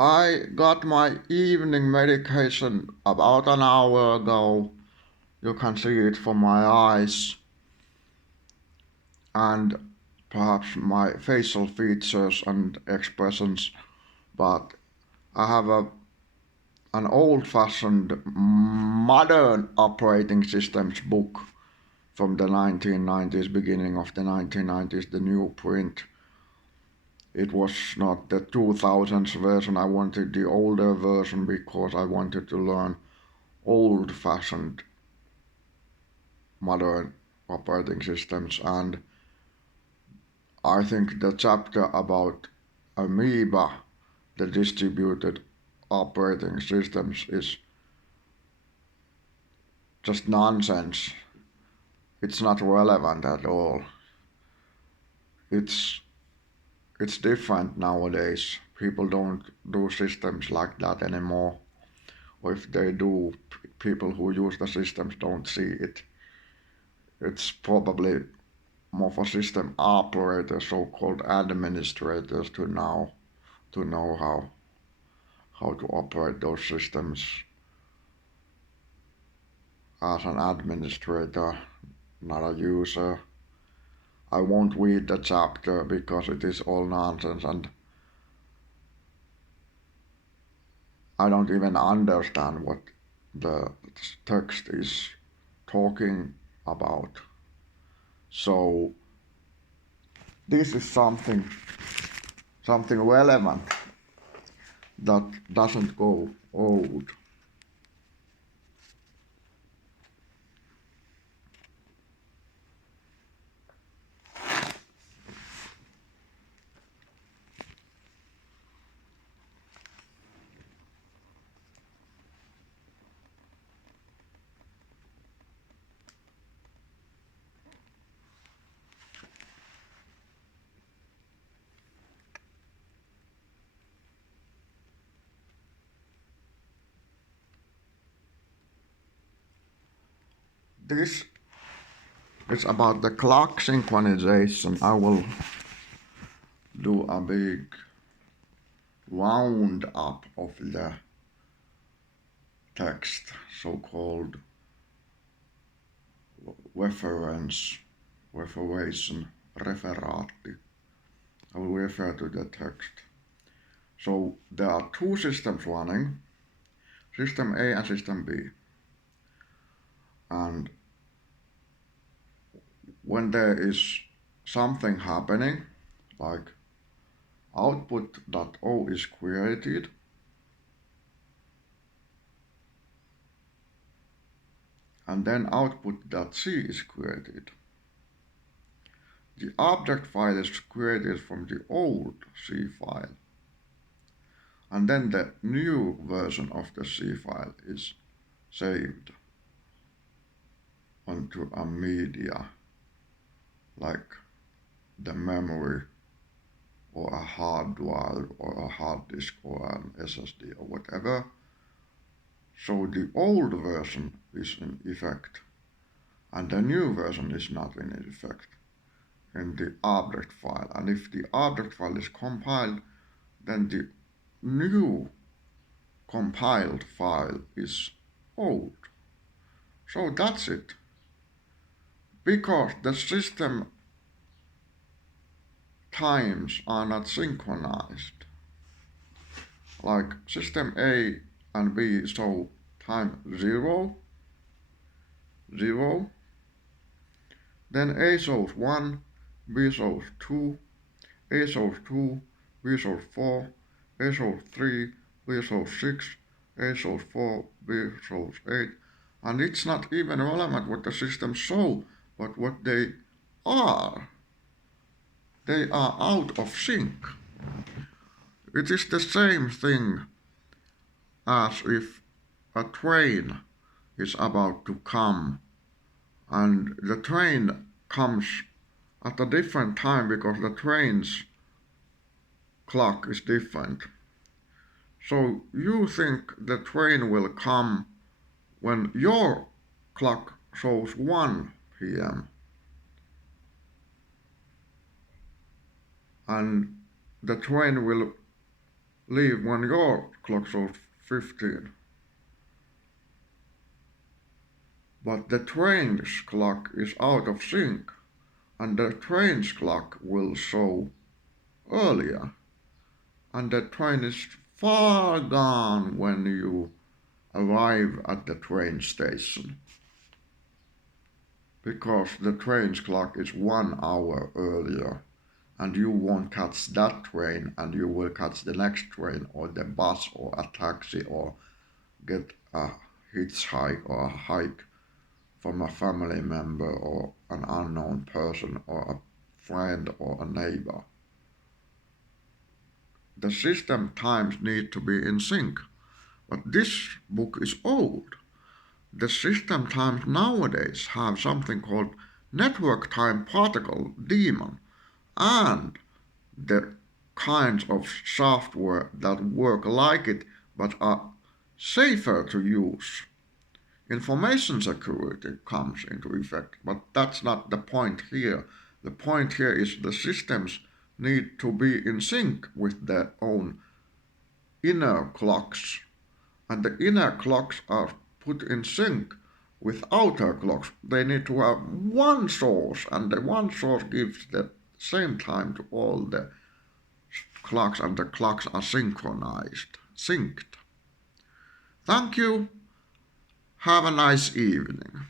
I got my evening medication about an hour ago. You can see it from my eyes and perhaps my facial features and expressions, but I have an old-fashioned modern operating systems book from the 1990s, beginning of the 1990s, the new print. It was not the 2000s version. I wanted the older version because I wanted to learn old-fashioned modern operating systems. And I think the chapter about Amoeba, the distributed operating systems, is just nonsense. It's not relevant at all. It's it's different nowadays. People don't do systems like that anymore. Or if they do, people who use the systems don't see it. It's probably more for system operators, so-called administrators, to know how to operate those systems as an administrator, not a user. I won't read the chapter because it is all nonsense and I don't even understand what the text is talking about. So this is something relevant that doesn't go old. This is about the clock synchronization. I will do a big round up of the text, so-called referation, referati. I will refer to the text. So there are two systems running, system A and system B. And when there is something happening, like output.o is created, and then output.c is created. The object file is created from the old C file, and then the new version of the C file is saved onto a media, like the memory or a hard drive or a hard disk or an SSD or whatever. So the old version is in effect and the new version is not in effect in the object file. And if the object file is compiled, then the new compiled file is old. So that's it. Because the system times are not synchronized. Like system A and B show time 0, 0. Then A shows 1, B shows 2, A shows 2, B shows 4, A shows 3, B shows 6, A shows 4, B shows 8. And it's not even relevant what the system show, but what they are. They are out of sync. It is the same thing as if a train is about to come and the train comes at a different time because the train's clock is different. So you think the train will come when your clock shows 1 p.m. and the train will leave when your clock shows 15. But the train's clock is out of sync, and the train's clock will show earlier, and the train is far gone when you arrive at the train station, because the train's clock is 1 hour earlier, and you won't catch that train, and you will catch the next train or the bus or a taxi or get a hitchhike or a hike from a family member or an unknown person or a friend or a neighbor. The system times need to be in sync, but this book is old. The system times nowadays have something called network time particle daemon and the kinds of software that work like it but are safer to use. Information security comes into effect, but that's not the point here. The point here is the systems need to be in sync with their own inner clocks, and the inner clocks are put in sync with outer clocks. They need to have one source, and the one source gives the same time to all the clocks, and the clocks are synchronized, synced. Thank you. Have a nice evening.